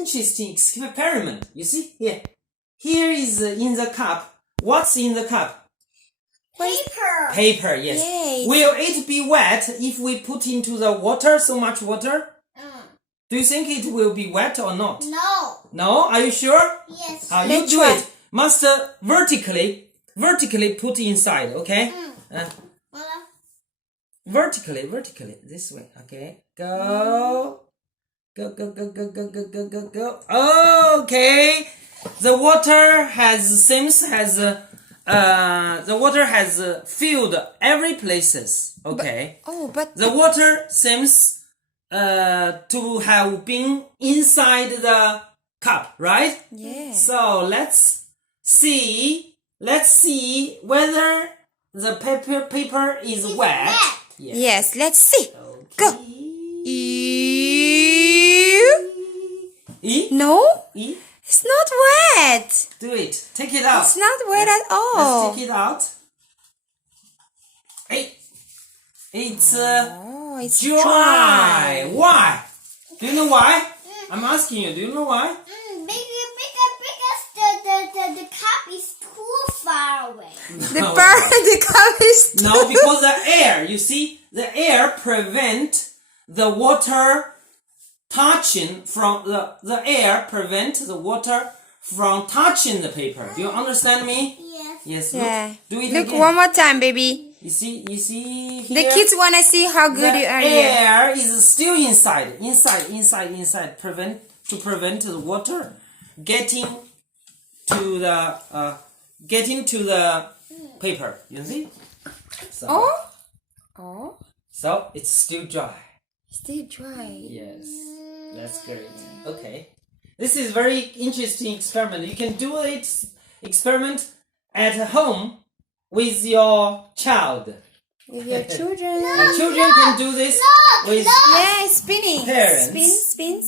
interesting experiment. You see here. Here is in the cup. What's in the cup? Paper. Paper, yes. Yes. Will it be wet if we put into the water so much water? Do you think it will be wet or not? No. No? Are you sure? Yes. You Let's do try. it. Must vertically put inside, okay? Vertically, this way, okay? Go. Go. Okay. The water has filled every places, okay? But The water seems to have been inside the cup, right? yeah. So let's see whether the paper is wet. Yes, let's see. Okay. Go. No, it's not wet. Do it. Take it out. It's not wet at all. Let's take it out. Hey. It's It's dry. Why? Do you know why? I'm asking you. Do you know why? Because the cup is too far away. The cup is No, because the air. You see, the air prevent the water touching from the air prevent the water from touching the paper. Do you understand me? Yes. Yes. Yeah. Look, do it Look again. one more time, baby. You see here? The kids wanna see how good The you are here. air is still inside, to prevent the water getting to the paper. You see? So, so it's still dry. Still dry. Yes, that's great. Okay, this is very interesting experiment. You can do it experiment at home with your child. With your children. Children can do this with Yeah, spinning. Parents. Spin.